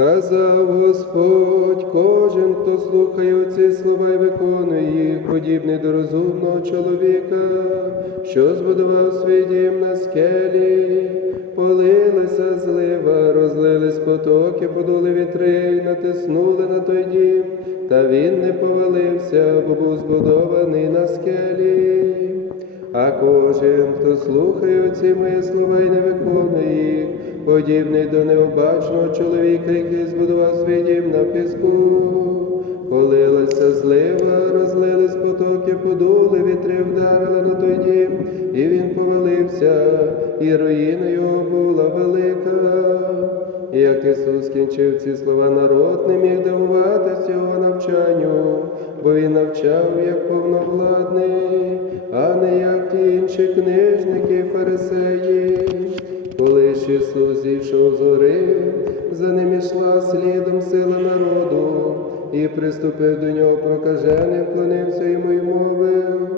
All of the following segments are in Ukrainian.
Сказав Господь, кожен, хто слухає ці слова і виконує їх, подібний до розумного чоловіка, що збудував свій дім на скелі, полилася злива, розлились потоки, подули вітри, натиснули на той дім, та він не повалився, бо був збудований на скелі. А кожен, хто слухає оці мої слова і не виконує їх, подібний до необачного чоловіка, який збудував свій дім на піску. Полилася злива, розлились потоки, подули, вітри вдарили на той дім, і він повалився, і руїна його була велика. Як Ісус кінчив ці слова, народ не міг дивуватися його навчанню, бо він навчав як повновладний, а не як ті інші книжники фарисеї. Коли ж Ісус зійшов з за ним ішла слідом сила народу, і приступив до нього прокажений, вклонився йому й мовив,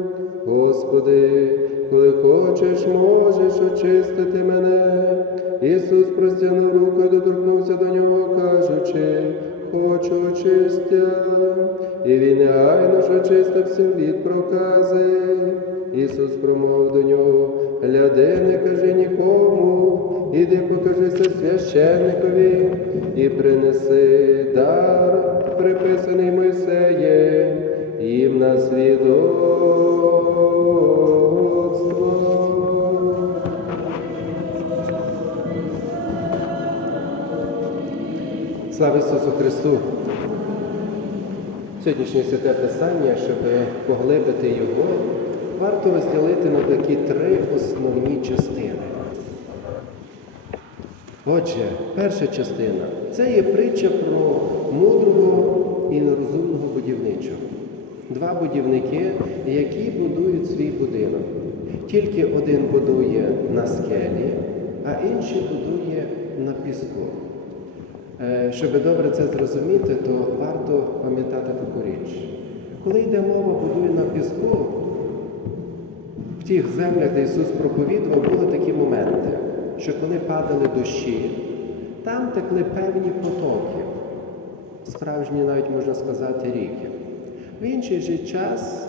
Господи, коли хочеш, можеш очистити мене. Ісус простягнув руку і доторкнувся до нього, кажучи, хочу очистя. І він негайно ж очистився від прокази. Ісус промовив до нього, гляди, не кажи нікому, іди покажися священникові і принеси дар, приписаний Мойсеєм, їм на свідоцтво. Слава Ісусу Христу! Сьогоднішнє святе Писання, щоб поглибити його, варто розділити на такі три основні частини. Отже, перша частина це є притча про мудрого і нерозумного будівничого. Два будівники, які будують свій будинок. Тільки один будує на скелі, а інший будує на піску. Е, Щоб добре це зрозуміти, то варто пам'ятати таку річ. Коли йде мова будує на піску, в тих землях, де Ісус проповідував, були такі моменти, що коли падали дощі, там текли певні потоки, справжні навіть можна сказати ріки. В інший же час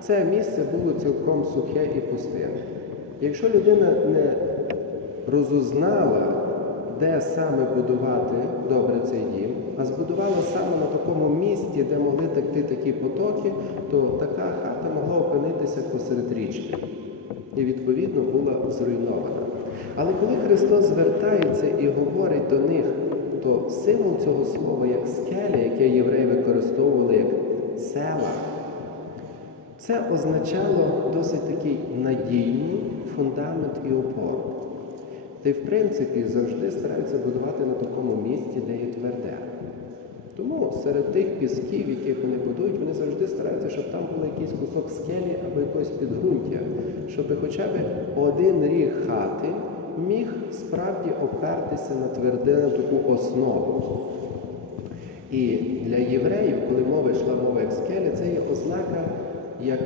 це місце було цілком сухе і пустине. Якщо людина не розузнала, де саме будувати добре цей дім, а збудувала саме на такому місці, де могли текти такі потоки, то така хата могла опинитися посеред річки і, відповідно, була зруйнована. Але коли Христос звертається і говорить до них, то символ цього слова, як скеля, яке євреї використовували як села, це означало досить такий надійний фундамент і опору. Й в принципі завжди стараються будувати на такому місці, де є тверде. Тому серед тих пісків, яких вони будують, вони завжди стараються, щоб там був якийсь кусок скелі або якогось підґрунтя, щоб хоча б один ріг хати міг справді опертися на тверде таку основу. І для євреїв, коли мова йшла мова як скеля, це є ознака як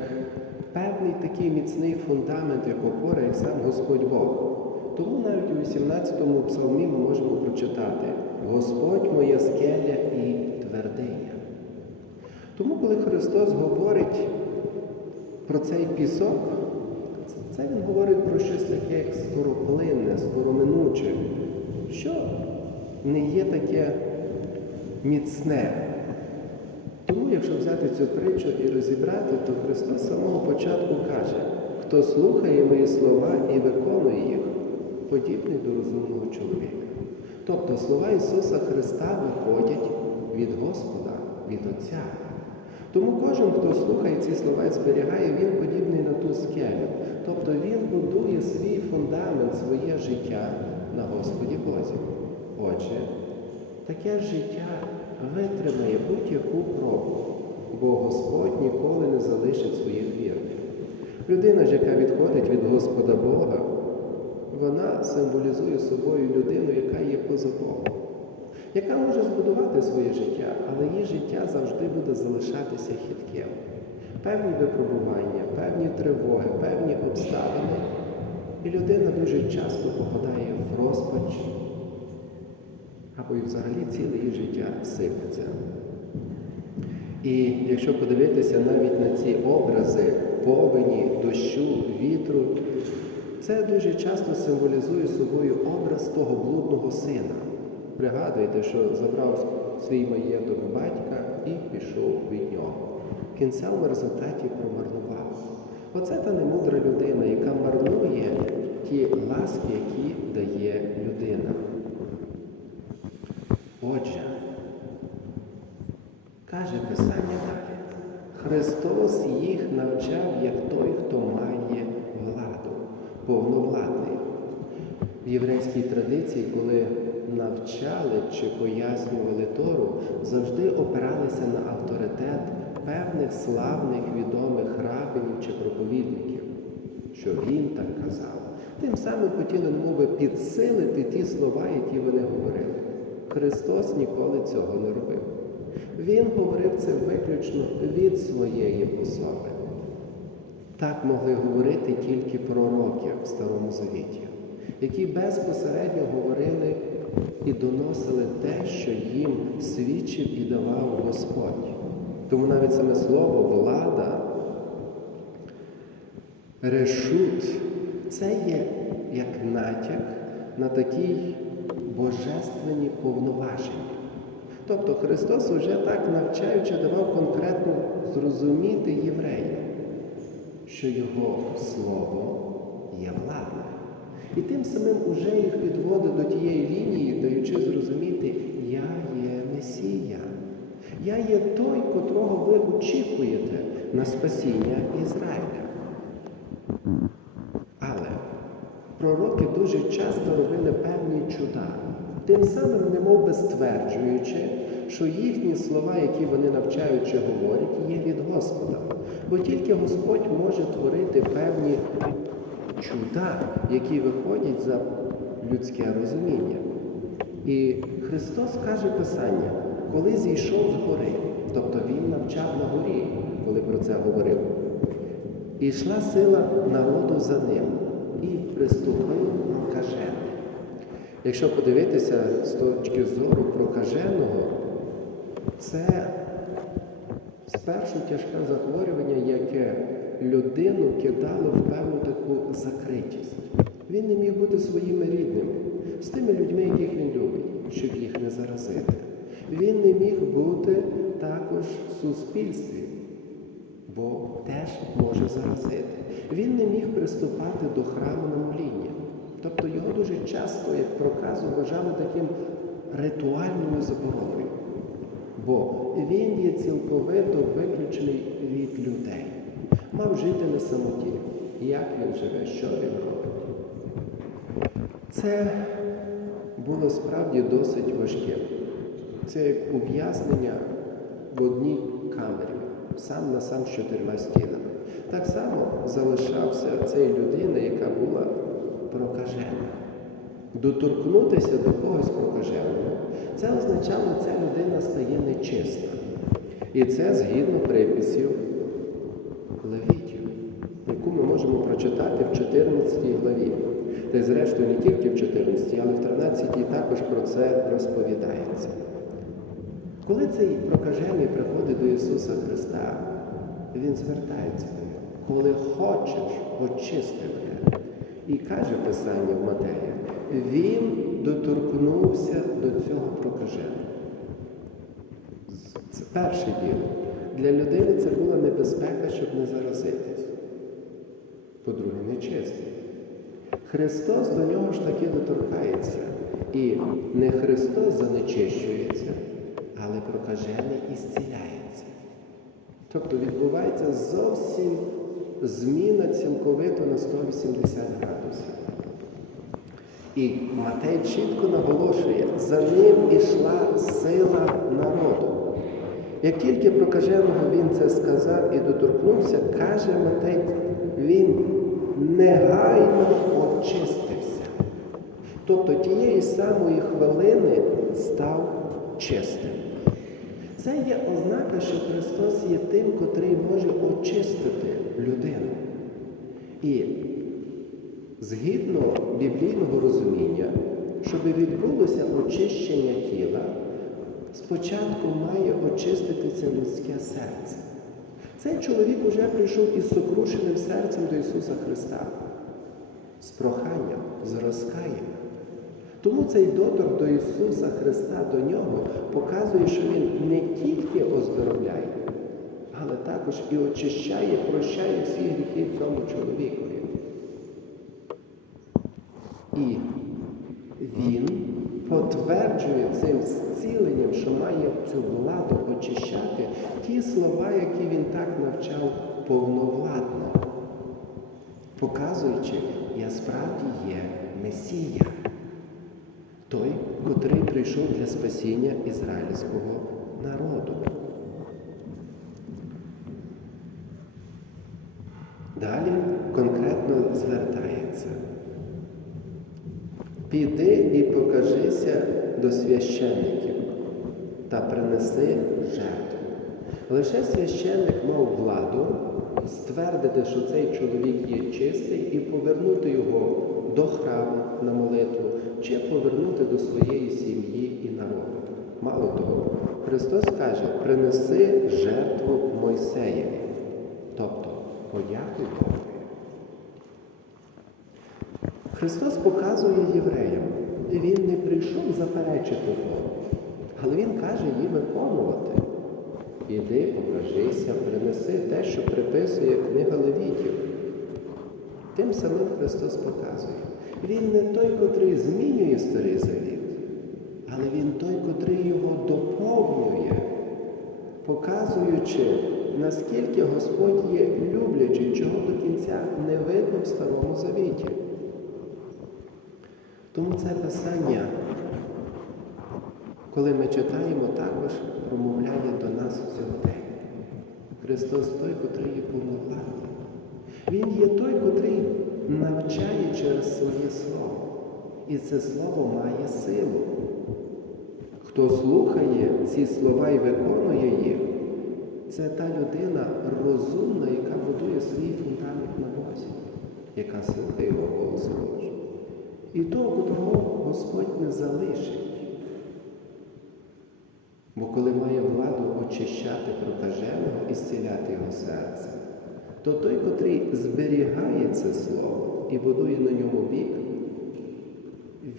певний такий міцний фундамент, як опора, як сам Господь Бог. Тому навіть у 18-му псалмі ми можемо прочитати Господь моя скеля і твердиня. Тому, коли Христос говорить про цей пісок, це Він говорить про щось таке, як скороплинне, скороминуче, що не є таке міцне. Тому, якщо взяти цю притчу і розібрати, то Христос з самого початку каже, хто слухає мої слова і виконує їх, подібний до розумного чоловіка. Тобто слова Ісуса Христа виходять від Господа, від Отця. Тому кожен, хто слухає ці слова і зберігає, він подібний на ту скелю. Тобто він будує свій фундамент, своє життя на Господі Бозі. Отже, таке життя витримає будь-яку пробу, бо Господь ніколи не залишить своїх вірних. Людина ж, яка відходить від Господа Бога, вона символізує собою людину, яка є поза Богом, яка може збудувати своє життя, але її життя завжди буде залишатися хитким. Певні випробування, певні тривоги, певні обставини. І людина дуже часто попадає в розпач, або і взагалі ціле їх життя сипеться. І якщо подивитися навіть на ці образи повені, дощу, це дуже часто символізує собою образ того блудного сина. Пригадуєте, що забрав свій маєток батька і пішов від нього. Кінця в результаті промарнував. Оце та немудра людина, яка марнує ті ласки, які дає людина. Отже, каже Писання далі, Христос їх навчав як той, хто має владу, повновладний. В єврейській традиції, коли навчали чи пояснювали Тору, завжди опиралися на авторитет певних славних відомих рабинів чи проповідників, що він так казав. Тим самим хотіли немови підсилити ті слова, які вони говорили. Христос ніколи цього не робив. Він говорив це виключно від своєї особи. Так могли говорити тільки пророки в Старому Завіті, які безпосередньо говорили і доносили те, що їм свідчив і давав Господь. Тому навіть саме слово влада, решут це є як натяк на такій божественні повноваження. Тобто Христос вже так навчаючи давав конкретно зрозуміти євреям, що Його Слово є владне. І тим самим уже їх підводить до тієї лінії, даючи зрозуміти, я є Месія. Я є той, котрого ви очікуєте на спасіння Ізраїля. Але пророки дуже часто робили певні чуда, тим самим немов би стверджуючи, що їхні слова, які вони навчаючи говорять, є від Господа. Бо тільки Господь може творити певні чуда, які виходять за людське розуміння. І Христос каже Писання, коли зійшов з гори, тобто Він навчав на горі, коли про це говорив. І йшла сила народу за ним і приступив прокажений. Якщо подивитися з точки зору прокаженого, це спершу тяжке захворювання, яке людину кидало в певну таку закритість. Він не міг бути своїми рідними, з тими людьми, яких він любить, щоб їх не заразити. Він не міг бути також в суспільстві, бо теж може заразити. Він не міг приступати до храму на моління. Тобто його дуже часто, як проказу, вважали таким ритуальною забороною. Бо він є цілковито виключений від людей. Мав жити на самоті. Як він живе, що він робить? Це було справді досить важким. Це як ув'язнення в одній камері, сам на сам з чотирма стінами. Так само залишався цієї людини, яка була прокажена. Доторкнутися до когось прокаженого, це означало, що ця людина стає нечиста. І це згідно приписів Левітів, яку ми можемо прочитати в 14 главі. Та й зрештою не тільки в 14, але в 13 також про це розповідається. Коли цей прокажений приходить до Ісуса Христа, Він звертається до нього. Коли хочеш, очисти мене. І каже Писання в Матея, він доторкнувся до цього прокаженого. Це перше діло. Для людини це була небезпека, щоб не заразитись. По-друге, нечистий. Христос до нього ж таки доторкається. І не Христос занечищується, але прокажений і зціляється. Тобто відбувається зовсім зміна цілковито на 180 градусів. І Матей чітко наголошує, за ним ішла сила народу. Як тільки прокаженого він це сказав і доторкнувся, каже Матей, він негайно очистився. Тобто тієї самої хвилини став чистим. Це є ознака, що Христос є тим, котрий може очистити людину. І згідно біблійного розуміння, щоб відбулося очищення тіла, спочатку має очиститися людське серце. Цей чоловік уже прийшов із сокрушеним серцем до Ісуса Христа, з проханням, з розкаянням. Тому цей доторк до Ісуса Христа, до нього, показує, що Він не тільки оздоровляє, але також і очищає, прощає всі гріхи цьому чоловікові. І він потверджує цим зціленням, що має цю владу очищати ті слова, які він так навчав повновладно, показуючи, я справді є Месія, той, котрий прийшов для спасіння ізраїльського народу. Далі конкретно звертається. Піди і покажися до священників та принеси жертву. Лише священник мав владу ствердити, що цей чоловік є чистий, і повернути його до храму на молитву, чи повернути до своєї сім'ї і народу. Мало того, Христос каже, принеси жертву Мойсеєві, тобто подякуй Богові. Христос показує євреям, Він не прийшов заперечити Бога, але Він каже їм виконувати. Іди, покажися, принеси те, що приписує книга Левітів. Тим самим Христос показує. Він не той, котрий змінює старий завіт, але Він той, котрий його доповнює, показуючи, наскільки Господь є люблячий, чого до кінця не видно в старому завіті. Тому це писання, коли ми читаємо, також промовляє до нас сьогодні. Христос той, котрий є повновладний. Він є той, котрий навчає через своє слово. І це слово має силу. Хто слухає ці слова і виконує їх, це та людина розумна, яка будує свій фундамент на Бозі, яка слухає його голосу Божого. І того, котрого Господь не залишить. Бо коли має владу очищати прокаженого і зціляти його серце, то той, котрий зберігає це слово і будує на ньому бік,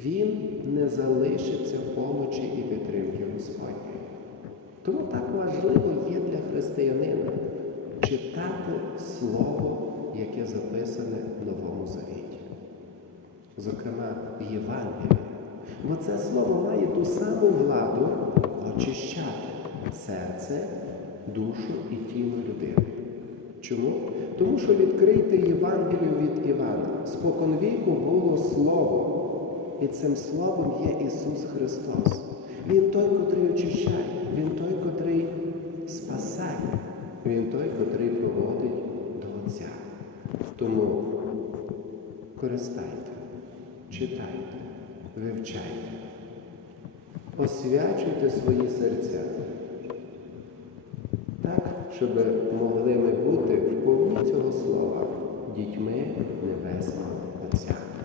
він не залишиться помочі і підтримки Господньої. Тому так важливо є для християнина читати Слово, яке записане в Новому Завіті. Зокрема, в Євангелії. Бо це слово має ту саму владу очищати серце, душу і тіло людини. Чому? Тому що відкрийте Євангелію від Івана. Споконвіку було Слово. І цим Словом є Ісус Христос. Він той, котрий очищає, Він той, котрий спасає, Він той, котрий проводить до Отця. Тому користайте, читайте, вивчайте, освячуйте свої серця так, щоб могли ми бути в повні цього слова дітьми Небесного Отця.